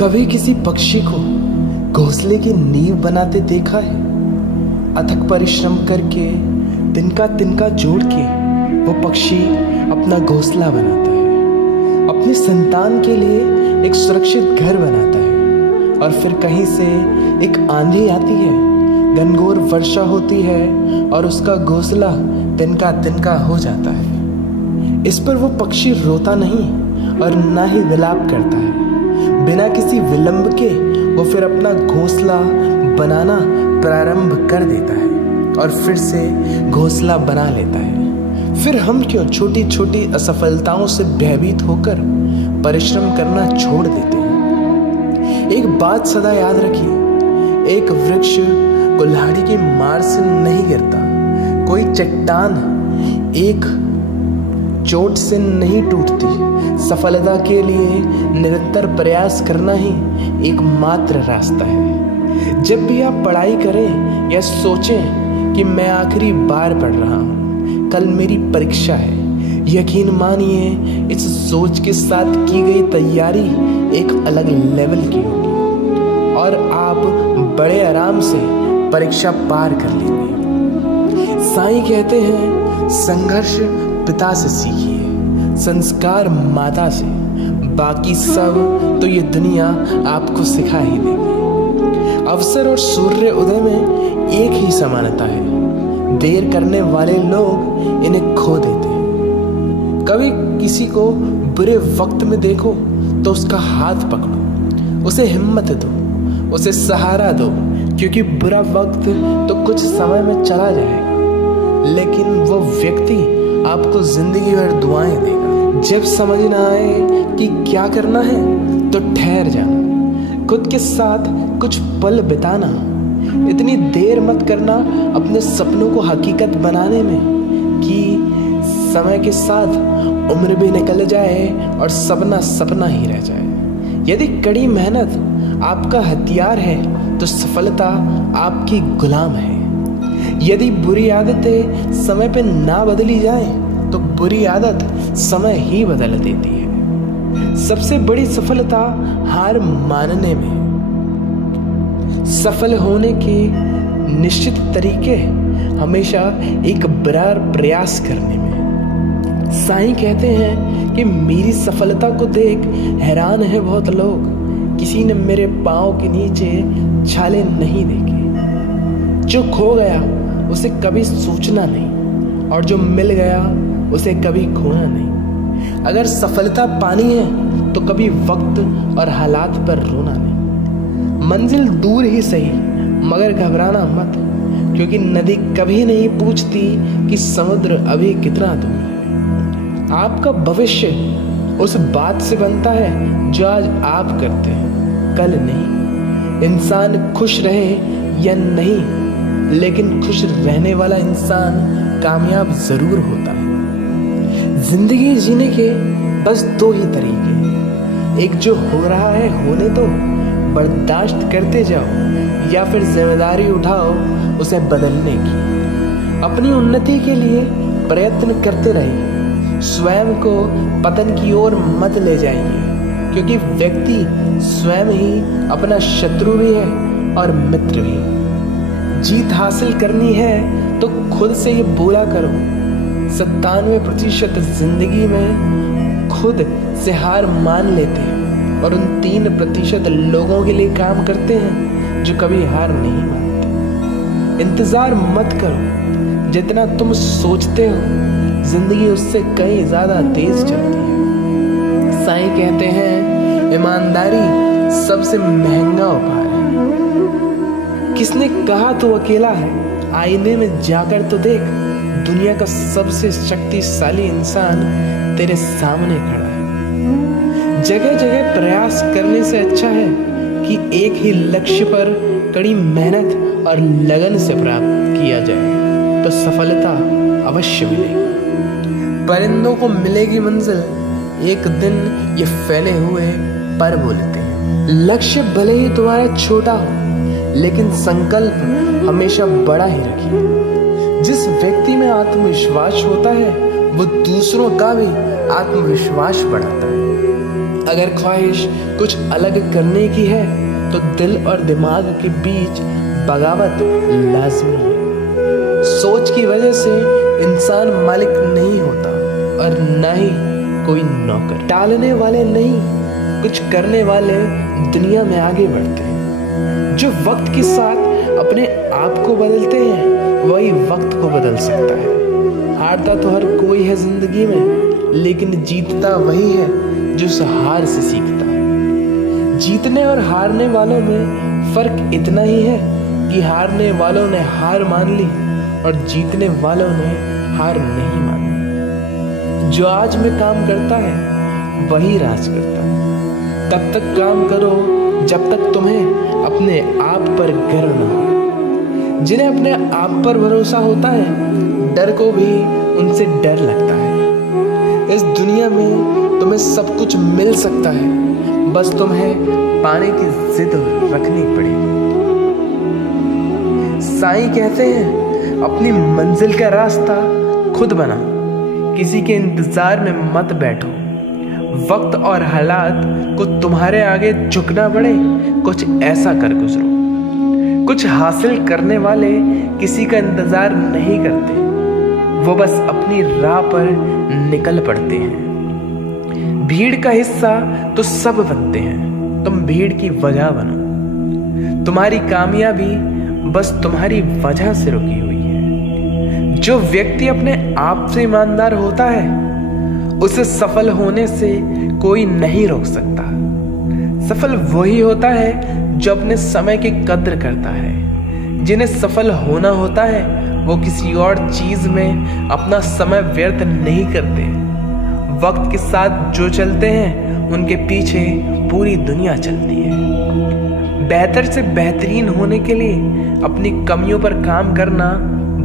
कभी किसी पक्षी को घोंसले की नींव बनाते देखा है? अथक परिश्रम करके तिनका तिनका जोड़ के वो पक्षी अपना घोंसला बनाता है, अपनी संतान के लिए एक सुरक्षित घर बनाता है। और फिर कहीं से एक आंधी आती है, घनघोर वर्षा होती है और उसका घोंसला तिनका तिनका हो जाता है। इस पर वो पक्षी रोता नहीं और ना ही विलाप करता है। बिना किसी विलंब के वो फिर अपना घोंसला बनाना प्रारंभ कर देता है और फिर से घोंसला बना लेता है। फिर हम क्यों छोटी छोटी असफलताओं से भयभीत होकर परिश्रम करना छोड़ देते हैं? एक बात सदा याद रखिए, एक वृक्ष कुल्हाड़ी की मार से नहीं गिरता, कोई चट्टान एक चोट से नहीं टूटती। सफलता के लिए निरंतर प्रयास करना ही एकमात्र रास्ता है। जब भी आप पढ़ाई करें या सोचें कि मैं आखिरी बार पढ़ रहा हूँ, कल मेरी परीक्षा है, यकीन मानिए इस सोच के साथ की गई तैयारी एक अलग लेवल की होगी और आप बड़े आराम से परीक्षा पार कर लेंगे। साईं कहते हैं, संघर्ष पिता से सीखिए, संस्कार माता से, बाकी सब तो ये दुनिया आपको सिखा ही देगी। अवसर और सूर्य उदय में एक ही समानता है, देर करने वाले लोग इन्हें खो देते हैं। कभी किसी को बुरे वक्त में देखो तो उसका हाथ पकड़ो, उसे हिम्मत दो, उसे सहारा दो, क्योंकि बुरा वक्त तो कुछ समय में चला जाएगा, लेकिन वो व्यक्ति आपको जिंदगी भर दुआएं देगा। जब समझ ना आए कि क्या करना है तो ठहर जाना, खुद के साथ कुछ पल बिताना। इतनी देर मत करना अपने सपनों को हकीकत बनाने में कि समय के साथ उम्र भी निकल जाए और सपना सपना ही रह जाए। यदि कड़ी मेहनत आपका हथियार है तो सफलता आपकी गुलाम है। यदि बुरी आदतें समय पे ना बदली जाए तो बुरी आदत समय ही बदल देती है। सबसे बड़ी सफलता हार मानने में, सफल होने के निश्चित तरीके हमेशा एक बराबर प्रयास करने में। साईं कहते हैं कि मेरी सफलता को देख हैरान है बहुत लोग, किसी ने मेरे पांव के नीचे छाले नहीं देखे। जो खो गया उसे कभी सोचना नहीं और जो मिल गया उसे कभी खोना नहीं। अगर सफलता पानी है तो कभी वक्त और हालात पर रोना नहीं। मंजिल दूर ही सही मगर घबराना मत, क्योंकि नदी कभी नहीं पूछती कि समुद्र अभी कितना दूर है। आपका भविष्य उस बात से बनता है जो आज आप करते हैं, कल नहीं। इंसान खुश रहे या नहीं, लेकिन खुश रहने वाला इंसान कामयाब जरूर होता है। जिंदगी जीने के बस दो ही तरीके हैं, एक जो हो रहा है होने दो, बर्दाश्त करते जाओ, या फिर जिम्मेदारी उठाओ उसे बदलने की। अपनी उन्नति के लिए प्रयत्न करते रहिए, स्वयं को पतन की ओर मत ले जाइए, क्योंकि व्यक्ति स्वयं ही अपना शत्रु भी है और मित्र भी। जीत हासिल करनी है तो खुद से ये बोला करो। 97% जिंदगी में खुद से हार मान लेते हैं और उन 3% लोगों के लिए काम करते हैं जो कभी हार नहीं मानते। इंतजार मत करो, जितना तुम सोचते हो जिंदगी उससे कहीं ज्यादा तेज चलती है। साईं कहते हैं, ईमानदारी सबसे महंगा उपहार है। किसने कहा तू अकेला है? आईने में जाकर तो देख, दुनिया का सबसे शक्तिशाली इंसान तेरे सामने खड़ा है। जगह जगह प्रयास करने से अच्छा है कि एक ही लक्ष्य पर कड़ी मेहनत और लगन से प्राप्त किया जाए तो सफलता अवश्य मिलेगी। परिंदों को मिलेगी मंजिल, एक दिन ये फैले हुए पर बोलते हैं। लक्ष्य भले ही तुम्हारा छोटा हो, लेकिन संकल्प हमेशा बड़ा ही रखिए। जिस व्यक्ति में आत्मविश्वास होता है वो दूसरों का भी आत्मविश्वास बढ़ाता है। अगर ख्वाहिश कुछ अलग करने की है तो दिल और दिमाग के बीच बगावत लाजमी है। सोच की वजह से इंसान मालिक नहीं होता और ना ही कोई नौकर। टालने वाले नहीं, कुछ करने वाले दुनिया में आगे बढ़ते हैं। जो वक्त के साथ अपने आप को बदलते हैं वही वक्त को बदल सकता है। हारता तो हर कोई है जिंदगी में, लेकिन जीतता वही है जो उस हार से सीखता है। जीतने और हारने वालों में फर्क इतना ही है कि हारने वालों ने हार मान ली और जीतने वालों ने हार नहीं मानी। जो आज में काम करता है वही राज करता है। तब तक काम करो जब तक तुम्हें अपने आप पर गर्व न हो। जिन्हें अपने आप पर भरोसा होता है डर को भी उनसे डर लगता है। इस दुनिया में तुम्हें सब कुछ मिल सकता है, बस तुम्हें पाने की जिद रखनी पड़ेगी। साईं कहते हैं अपनी मंजिल का रास्ता खुद बनाओ, किसी के इंतजार में मत बैठो। वक्त और हालात को तुम्हारे आगे झुकना पड़े, कुछ ऐसा कर गुजरो। कुछ हासिल करने वाले किसी का इंतजार नहीं करते, वो बस अपनी राह पर निकल पड़ते हैं। भीड़ का हिस्सा तो सब बनते हैं, तुम भीड़ की वजह बनो। तुम्हारी कामयाबी बस तुम्हारी वजह से रुकी हुई है। जो व्यक्ति अपने आप से ईमानदार होता है उसे सफल होने से कोई नहीं रोक सकता। सफल वही होता है जो अपने समय की कद्र करता है। जिन्हें सफल होना होता है वो किसी और चीज में अपना समय व्यर्थ नहीं करते। वक्त के साथ जो चलते हैं उनके पीछे पूरी दुनिया चलती है। बेहतर से बेहतरीन होने के लिए अपनी कमियों पर काम करना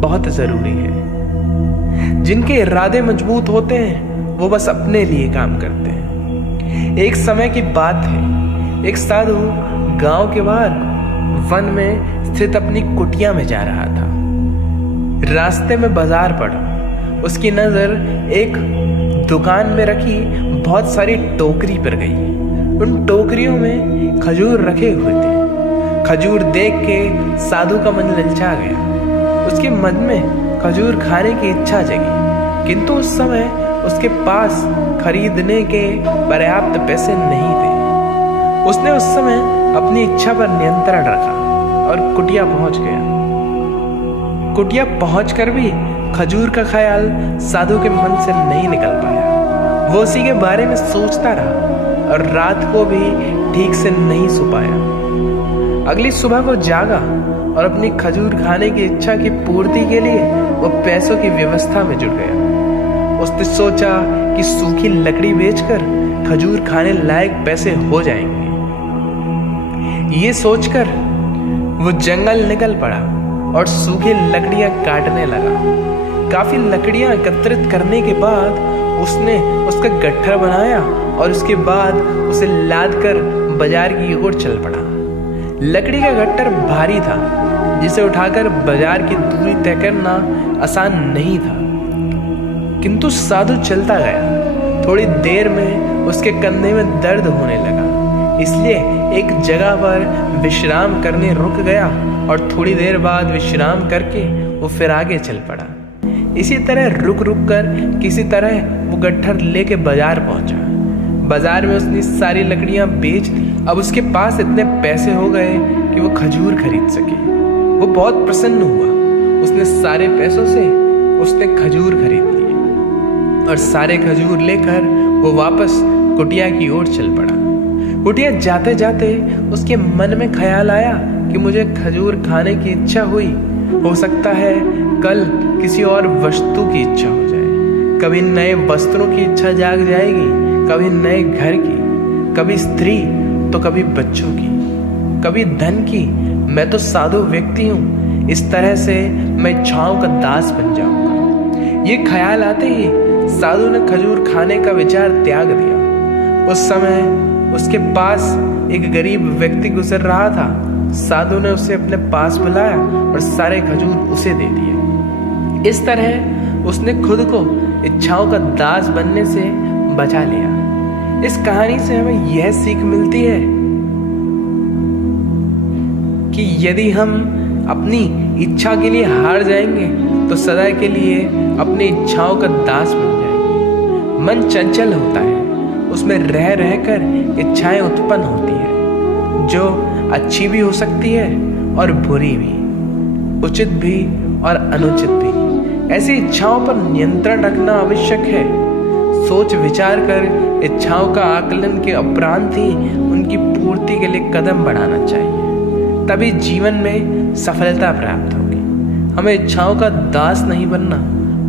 बहुत जरूरी है। जिनके इरादे मजबूत होते हैं वो बस अपने लिए काम करते हैं। एक समय की बात है, एक साधु गांव के बाहर वन में स्थित अपनी कुटिया में जा रहा था। रास्ते में बाजार पड़ा, उसकी नजर एक दुकान में रखी बहुत सारी टोकरी पर गई। उन टोकरियों में खजूर रखे हुए थे। खजूर देख के साधु का मन ललचा गया। उसके मन में खजूर खाने की इच्छा जगी, किंतु उस समय उसके पास खरीदने के पर्याप्त पैसे नहीं थे। उसने उस समय अपनी इच्छा पर नियंत्रण रखा और कुटिया पहुंच गया। कुटिया पहुंचकर भी खजूर का ख्याल साधु के मन से नहीं निकल पाया। वो उसी के बारे में सोचता रहा और रात को भी ठीक से नहीं सो पाया। अगली सुबह वो जागा और अपनी खजूर खाने की इच्छा की पूर्ति के लिए वो पैसों की व्यवस्था में जुट गया। उसने सोचा कि सूखी लकड़ी बेचकर खजूर खाने लायक पैसे हो जाएंगे। ये सोचकर वो जंगल निकल पड़ा और सूखी लकड़ियां काटने लगा। काफी लकड़ियां एकत्रित करने के बाद उसने उसका गट्ठर बनाया और उसके बाद उसे लाद कर बाजार की ओर चल पड़ा। लकड़ी का गट्ठर भारी था, जिसे उठाकर बाजार की दूरी तय करना आसान नहीं था, किंतु साधु चलता गया। थोड़ी देर में उसके कंधे में दर्द होने लगा, इसलिए एक जगह पर विश्राम करने रुक गया और थोड़ी देर बाद विश्राम करके वो फिर आगे चल पड़ा। इसी तरह रुक रुक कर किसी तरह वो गट्ठर लेके बाजार पहुंचा। बाजार में उसने सारी लकड़ियां बेच दी। अब उसके पास इतने पैसे हो गए कि वो खजूर खरीद सके। वो बहुत प्रसन्न हुआ। उसने सारे पैसों से उसने खजूर खरीद लिए और सारे खजूर लेकर वो वापस कुटिया की ओर चल पड़ा। कुटिया जाते जाते उसके मन में ख्याल आया कि मुझे खजूर खाने की इच्छा हुई, हो सकता है कल किसी और वस्तु की इच्छा हो जाए। कभी नए वस्त्रों की इच्छा जाग जाएगी, कभी नए घर की, कभी स्त्री तो कभी बच्चों की, कभी धन की। मैं तो साधु व्यक्ति हूँ, इस तरह से मैं इच्छाओं का दास बन जाऊंगा। ये ख्याल आते ही साधु ने खजूर खाने का विचार त्याग दिया। उस समय उसके पास एक गरीब व्यक्ति गुजर रहा था। साधु ने उसे अपने पास बुलाया और सारे खजूर उसे दे दिए। इस तरह उसने खुद को इच्छाओं का दास बनने से बचा लिया। इस कहानी से हमें यह सीख मिलती है कि यदि हम अपनी इच्छा के लिए हार जाएंगे तो सदा के लिए अपनी इच्छाओं का दास बन जाएंगे। मन चंचल होता है, उसमें रह रहकर इच्छाएं उत्पन्न होती है, जो अच्छी भी हो सकती है और बुरी भी, उचित भी और अनुचित भी। ऐसी इच्छाओं पर नियंत्रण रखना आवश्यक है। सोच विचार कर इच्छाओं का आकलन के उपरांत ही उनकी पूर्ति के लिए कदम बढ़ाना चाहिए, तभी जीवन में सफलता प्राप्त होगी। हमें इच्छाओं का दास नहीं बनना,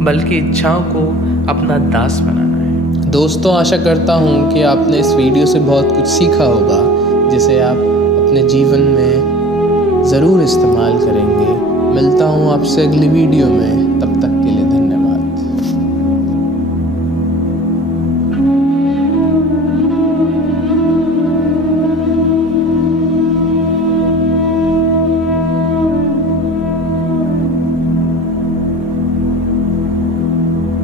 बल्कि इच्छाओं को अपना दास बनाना है। दोस्तों, आशा करता हूँ कि आपने इस वीडियो से बहुत कुछ सीखा होगा, जिसे आप अपने जीवन में ज़रूर इस्तेमाल करेंगे। मिलता हूँ आपसे अगली वीडियो में। तब